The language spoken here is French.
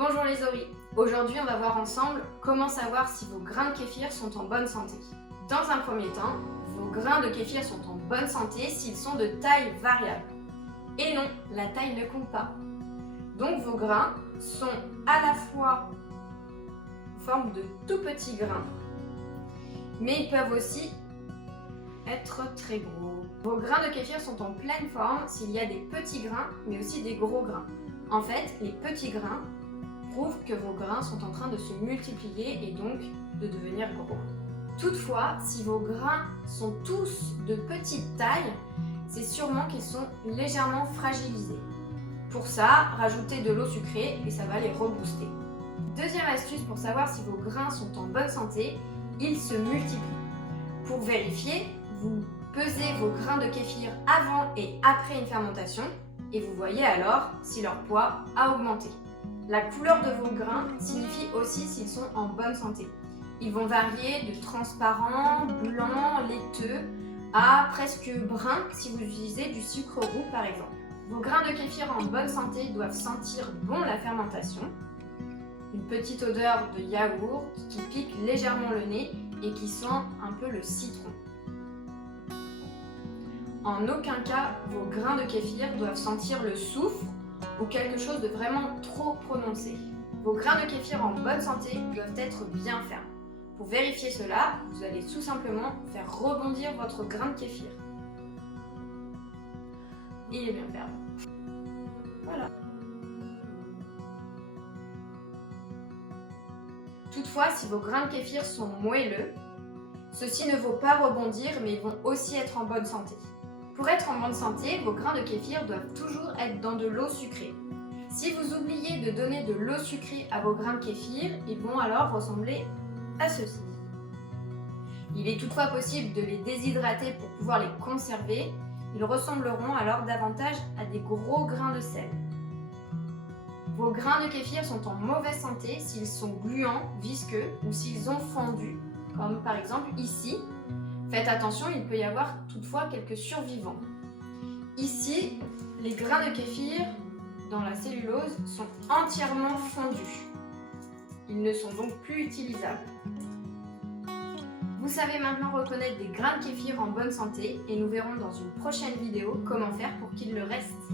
Bonjour les oris. Aujourd'hui on va voir ensemble comment savoir si vos grains de kéfir sont en bonne santé. Dans un premier temps, vos grains de kéfir sont en bonne santé s'ils sont de taille variable. Et non, la taille ne compte pas. Donc vos grains sont à la fois en forme de tout petits grains, mais ils peuvent aussi être très gros. Vos grains de kéfir sont en pleine forme s'il y a des petits grains, mais aussi des gros grains. En fait, les petits grains prouvent que vos grains sont en train de se multiplier et donc de devenir gros. Toutefois, si vos grains sont tous de petite taille, c'est sûrement qu'ils sont légèrement fragilisés. Pour ça, rajoutez de l'eau sucrée et ça va les rebooster. Deuxième astuce pour savoir si vos grains sont en bonne santé, ils se multiplient. Pour vérifier, vous pesez vos grains de kéfir avant et après une fermentation et vous voyez alors si leur poids a augmenté. La couleur de vos grains signifie aussi s'ils sont en bonne santé. Ils vont varier de transparent, blanc, laiteux à presque brun si vous utilisez du sucre roux par exemple. Vos grains de kéfir en bonne santé doivent sentir bon la fermentation, une petite odeur de yaourt qui pique légèrement le nez et qui sent un peu le citron. En aucun cas, vos grains de kéfir doivent sentir le soufre ou quelque chose de vraiment trop prononcé. Vos grains de kéfir en bonne santé doivent être bien fermes. Pour vérifier cela, vous allez tout simplement faire rebondir votre grain de kéfir. Il est bien ferme. Voilà. Toutefois, si vos grains de kéfir sont moelleux, ceci ne vaut pas rebondir, mais ils vont aussi être en bonne santé. Pour être en bonne santé, vos grains de kéfir doivent toujours être dans de l'eau sucrée. Si vous oubliez de donner de l'eau sucrée à vos grains de kéfir, ils vont alors ressembler à ceci. Il est toutefois possible de les déshydrater pour pouvoir les conserver. Ils ressembleront alors davantage à des gros grains de sel. Vos grains de kéfir sont en mauvaise santé s'ils sont gluants, visqueux ou s'ils ont fondu, comme par exemple ici. Faites attention, il peut y avoir toutefois quelques survivants. Ici, les grains de kéfir dans la cellulose sont entièrement fondus. Ils ne sont donc plus utilisables. Vous savez maintenant reconnaître des grains de kéfir en bonne santé et nous verrons dans une prochaine vidéo comment faire pour qu'ils le restent.